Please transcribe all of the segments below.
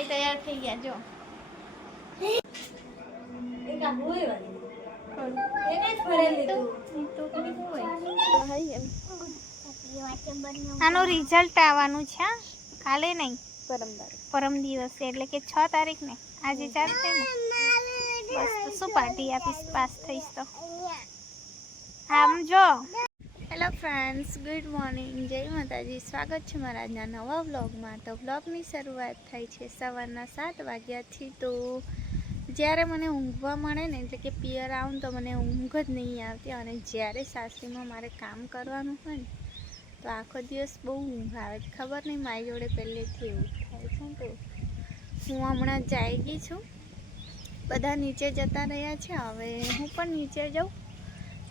ભાઈ તૈયાર થઈ ગયા જો એક આ હોય વાલી એને જ ફરેલી તું આનું રિઝલ્ટ આવવાનું છે કાલે નહીં પરમ દિવસે એટલે કે 6 તારીખ ને આજે 4 છે ને બસ તો શું પાર્ટી આપીશ પાસ થઈશ તો આમ જો હેલો ફ્રેન્ડ્સ ગુડ મોર્નિંગ જય માતાજી સ્વાગત છે મારા આજના નવા વ્લોગમાં તો વ્લોગની શરૂઆત થાય છે સવારના 7 વાગ્યાથી તો જ્યારે મને ઊંઘવા મળે ને એટલે કે પિયર આવું તો મને ઊંઘ જ નહીં આવતી અને જ્યારે સાસરીમાં મારે કામ કરવાનું હોય ને તો આખો દિવસ બહુ ઊંઘ આવે ખબર નહીં મારી જોડે પહેલેથી એવું થાય છે તો હું હમણાં જઈ ગઈ છું બધા નીચે જતા રહ્યા છે હવે હું પણ નીચે જાઉં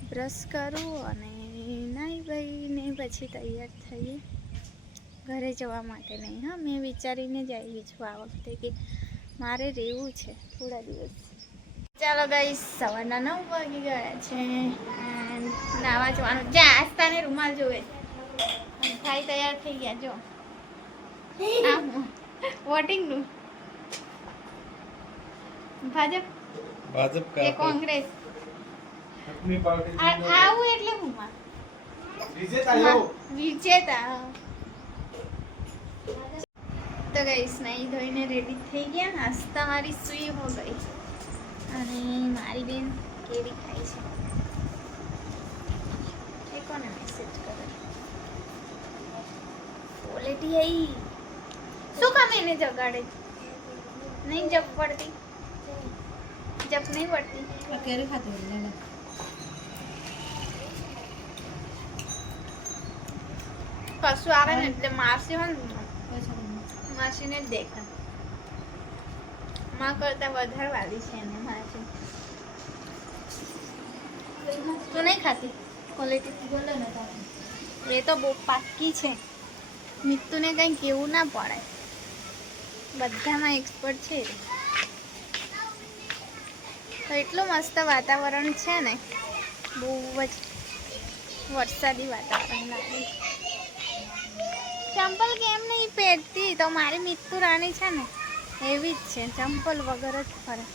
બ્રશ કરું અને નાહી ભાઈને પછી તૈયાર થઈએ ઘરે જવા માટે નહીં હા મેં વિચારીને જ આવી છું આ વખતે કે મારે રહેવું છે થોડા દિવસ ચાલો ગાઈસ સવારના 9 વાગી ગયા છે એન્ડ નાવા જવાનું જા આસ્તાને રૂમાલ જોવે ભાઈ તૈયાર થઈ ગયા જો વોટિંગનું ભાજપ કે કોંગ્રેસ अपनी पार्टी આવું એટલે હું વિજેતા તો ગાઈસ નહીં ધોઈને રેડી થઈ ગયા નાસ્તા મારી સુઈ હો ગઈ અને મારી બેન કેરી ખાઈ છે એ કોને મેસેજ કરે ક્વોલિટી આઈ શું કામ એને જગાડે નહીં જપ પડતી જપ નહીં પડતી કેરી ખાતી હોય ને કશું આવે ને એટલે માસી હોય ને માસીને જ દેખા માં કરતા વધારે વાલી છે એને માસી તું નહીં ખાતી ક્વોલિટી બોલે ને તો એ તો બહુ પાકી છે મિત્તુને કંઈ કેવું ના પડે બધામાં એક્સપર્ટ છે તો એટલું મસ્ત વાતાવરણ છે ને બહુ જ વરસાદી વાતાવરણ લાગે ચંપલ કેમ નહીં પહેરતી તો મારી મિત્તુ રાણી છે ને એવી જ છે ચંપલ વગર જ ફરે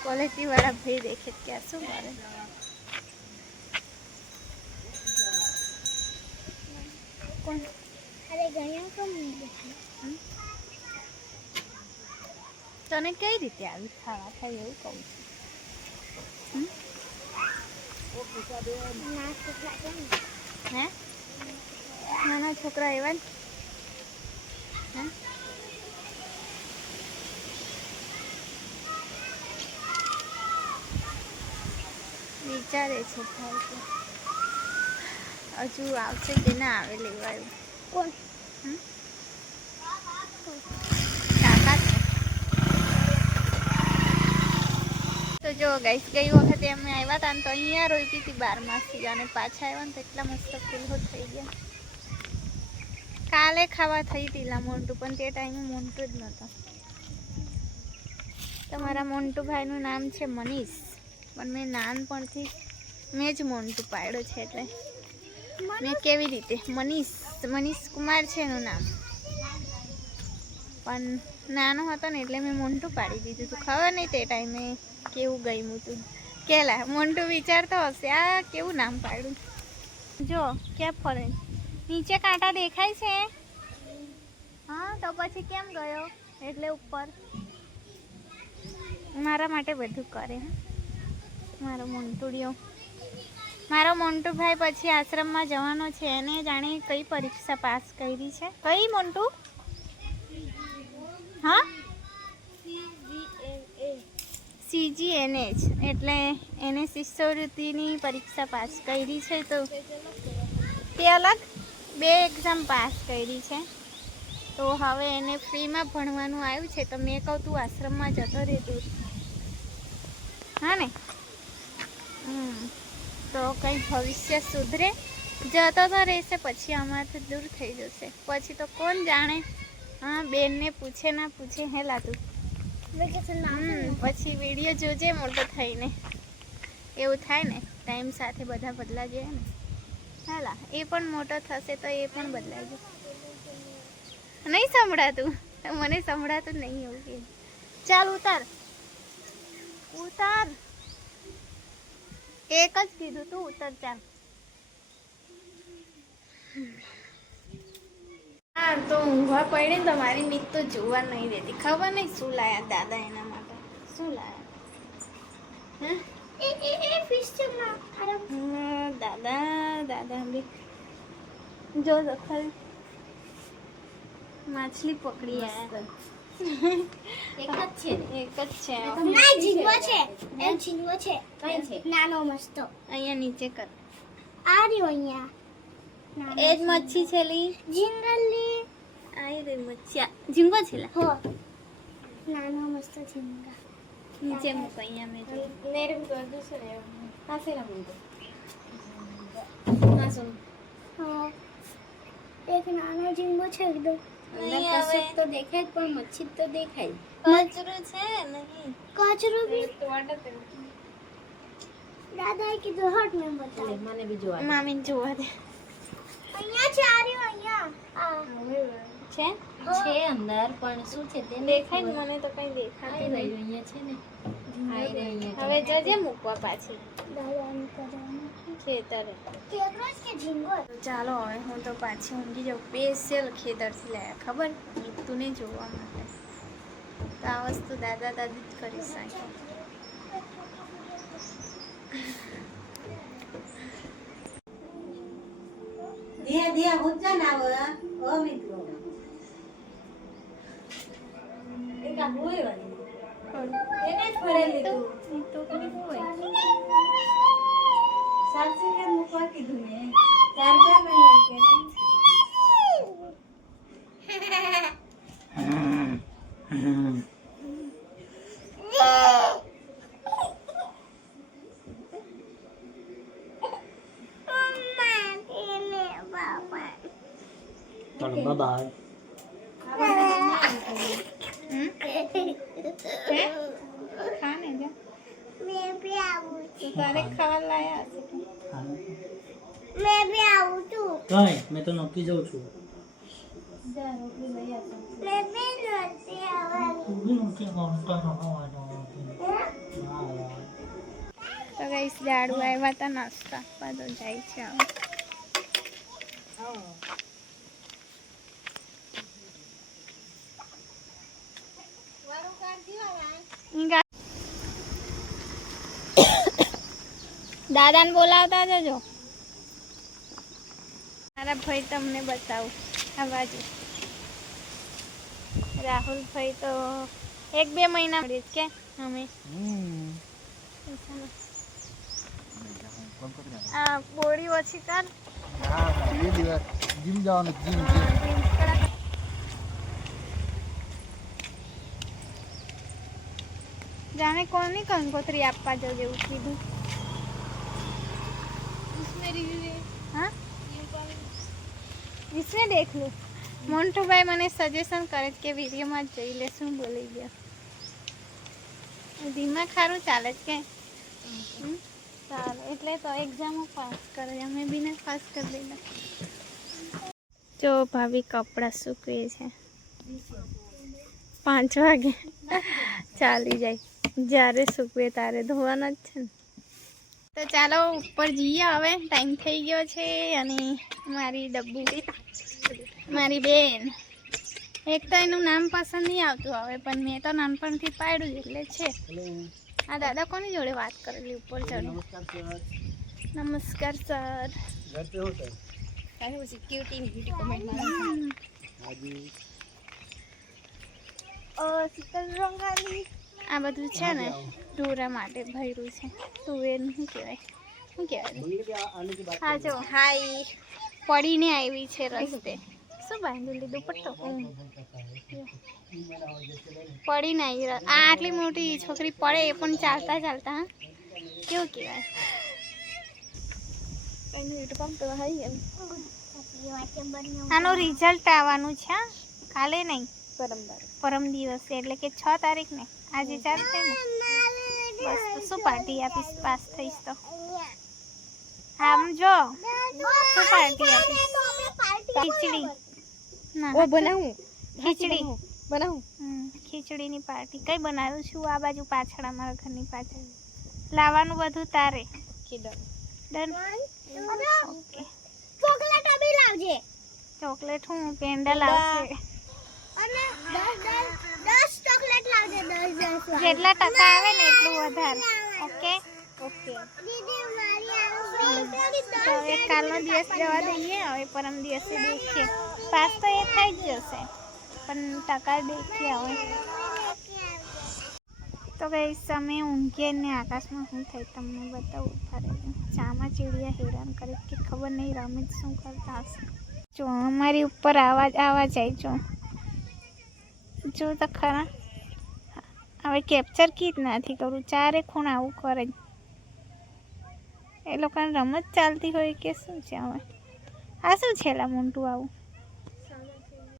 ક્વોલિટી વાળા ભાઈ દેખે ક્યાં શું કરે કોણ અરે ગયા કેમ તને કઈ રીતે આવી ખાવા થાય એવું કહું છું હે નાના છોકરા એવા ને હે વિચારે છે ભાઈ કે હજુ આવશે કે ના આવે લેવાયું કોણ કાકા છે તો જો ગાઈસ ગઈ વખતે અમે આવ્યા હતા ને તો અહીંયા રોઈતી હતી 12 માસથી અને પાછા આવ્યા ને તો એટલા મસ્ત ફૂલો થઈ ગયા કાલે ખાવા થઈ હતી લા મોન્ટુ પણ તે ટાઈમે મોન્ટુ જ નહોતો તમારા મોન્ટુ ભાઈનું નામ છે મનીષ પણ મેં નાનપણથી મેં જ મોન્ટુ પાડ્યો છે એટલે મેં કેવી રીતે મનીષ કુમાર છે એનું નામ પણ નાનો હતો ને એટલે મેં મોન્ટુ પાડી દીધું હતું ખબર નહીં તે ટાઈમે કેવું ગયું તું કેલા મોન્ટુ વિચારતો હશે આ કેવું નામ પાડ્યું જો ક્યાં ફરે નીચે કાંટા દેખાય છે હા તો પછી કેમ ગયો એટલે ઉપર મારા માટે બધું કરે મારો મોન્ટુડિયો મારો મોન્ટુ ભાઈ પછી આશ્રમમાં જવાનો છે એને જાણે કઈ પરીક્ષા પાસ કરી છે કઈ મોન્ટુ હા CGNH એટલે એને શિષ્યવૃત્તિની પરીક્ષા પાસ કરી છે તો તે અલગ 2 એક્ઝામ પાસ કરી છે તો હવે એને ફ્રીમાં ભણવાનું આવ્યું છે તો મેં કહું તું આશ્રમમાં જતો રહેતું હા ને તો કંઈ ભવિષ્ય સુધરે જતો તો રહેશે પછી અમારાથી દૂર થઈ જશે પછી તો કોણ જાણે હા બેનને પૂછે ના પૂછે હે લાતું પછી વિડીયો જોજે મોટો થઈને એવું થાય ને ટાઈમ સાથે બધા બદલા જાય ને. હાલા એ પણ મોટો થશે તો એ પણ બદલાઈ જશે. નહીં સંભળાતું, મને સંભળાતું નહીં એવું કે. ચાલ ઉતાર ઉતાર, એક જ કીધું તું ઉતાર. ચાલ હા તો ઊંઘવા પડી ને તો મારી મીત તો જોવા નહીં દેતી. ખબર નહીં શું લાયા દાદા એના માટે. શું લાયા? દાદા બી જો ખરી માછલી પકડી આયા. એક જ છે ને? એક જ છે. ના ઝીંગો છે. એ ઝીંગો છે. કઈ છે? નાનો મસ્ત. અહીંયા નીચે કર. આ રહ્યો અહીંયા. એ જ મચ્છી છે લી. ઝીંગલી. આઈ રે મચ્છી. ઝીંગો છે લા. હો. નાનો મસ્ત ઝીંગા. નીચે મૂકો અહીંયા મેં જો. नेरम तो दूसरे પાસે રમતો. હા સુન. હા. એક નાનો ઝીંગો છે એકદમ. નહીં આવે તો દેખાય જ પણ મચ્છી તો દેખાય. કચરો છે નહીં. કચરો બી તો વાટે દાદાએ કીધું હટ મેં બતાવ. મને બી જોવા. મામીને જોવા દે. અહીંયા છે આ રહ્યો અહીંયા. આ છે છે અંદર પણ શું છે તે દેખાય ને મને તો કઈ દેખાતું નહીં. અહીંયા છે ને આઈ રે અહીંયા. હવે જજે મૂકવા પાછી દાદાને કરવાનું ખેતરે. કેકરો કે ઝીંગો. ચાલો હવે હું તો પાછી ઊંઘી જાઉં. સ્પેશિયલ ખેતરથી લાયા ખબર મીતુને જોવા માટે. તો આ વસ્તુ દાદા દાદી જ કરી શકે. દિયા દિયા હોજા ના આવે ઓ મિત્રો. એક આ હોય વાલી. એને જ ફરેલી તું. તો કોણ હોય? સાચી કે મૂકવા કીધું ને. ચાર્જર નહીં કે. चलो बाय बाय. ખાને જા. मैं भी आऊँ. તો તારે ખાવા લાયા હશે તો. मैं भी आऊँ तू. કઈ મેં તો નક્કી જાઉં છું. જા રોટલી લઈ આવજો. मैं भी नहीं आऊँ. તું બી નક્કી કરતો રહેવાનો. તો ગાઈસ ઝાડુ આવ્યા હતા નાસ્તો આપવા તો જાય છે હવે. દાદાને બોલાવતા જજો. મારા ભાઈ તમને બતાવું આ બાજુ. રાહુલ ભાઈ તો 1-2 મહિના મળીએ જ કે અમે. આ બોડી ઓછી કર. હા બે દિવસ જીમ જવાનું. જીમ જાણે કોની કંકોત્રી આપવા જવું એવું કીધું. हाँ इसमें देख लो. મોન્ટુ ભાઈ મને સજેશન કરે કે વિડીયોમાં જોઈ લે શું બોલી ગયો. દિમાગ સારું ચાલે છે કે ચાલે એટલે તો એક્ઝામો પાસ કરે. અમે બી ને પાસ કરી દીધા. જો ભાભી કપડાં સૂકવે છે. 5 વાગે ચાલી જાય. જ્યારે સૂકવે ત્યારે ધોવાના જ છે ને. તો ચાલો ઉપર જઈએ હવે. ટાઈમ થઈ ગયો છે. અને મારી ડબ્બુ મારી બેન એક તો એનું નામ પસંદ નહીં આવતું હવે પણ મેં તો નાનપણથી પાડ્યું એટલે છે. આ દાદા કોની જોડે વાત કરેલી ઉપર ચડે. નમસ્કાર સર. घर पे हो सर. તારું સિક્યુરિટી બ્યુટી કમેન્ટ માં. શીતલ રંગાલી આ બધું છે ને ઢોરા માટે ભર્યું છે. તુવેર શું કહેવાય શું કહેવાય. હા જો હાઈ પડીને આવી છે રસ્તે. શું બાંધી લીધું પટ્ટો. પડીને આવી. આ આટલી મોટી છોકરી પડે એ પણ ચાલતા ચાલતા. હા કેવું કહેવાય. એનું યુટ્યુબ તો હાઈ એમ. આનું રિઝલ્ટ આવવાનું છે કાલે નહીં પરમ દિવસે એટલે કે 6 તારીખ ને. આજે 4 છે ને. બસ તો શું પાર્ટી આપીશ પાસ થઈશ તો. આમ જો શું પાર્ટી આપીશ ખીચડી ના ઓ બનાવું ખીચડી બનાવું ખીચડીની પાર્ટી કઈ બનાવ્યું છું આ બાજુ પાછળ અમારા ઘરની પાછળ લાવવાનું બધું તારે ડન ઓકે ચોકલેટ અભી લાવજે ચોકલેટ હું પેંડા લાવશે અને 10 ચોકલેટ લાવજે 10 જેટલા ટકા આવે ને એટલું વધારે ઓકે ઓકે તો હવે કાલનો દિવસ જવા દઈએ હવે પરમ દિવસે દેખીએ પાસ તો એ થઈ જ જશે પણ ટકા દેખીએ હવે તો કઈ સમય ઊંઘીએ ને આકાશમાં શું થાય તમને બતાવું ફરે ચામાં ચીડિયા હેરાન કરે કે ખબર નહીં રમેશ શું કરતા હશે જો અમારી ઉપર આવા જાય જો તો ખરા હવે કેપ્ચર કી જ નથી કરું ચારે ખૂણ આવું કરે જ એ લોકોને રમત ચાલતી હોય કે શું છે હવે આ શું છે લા મોન્ટું આવું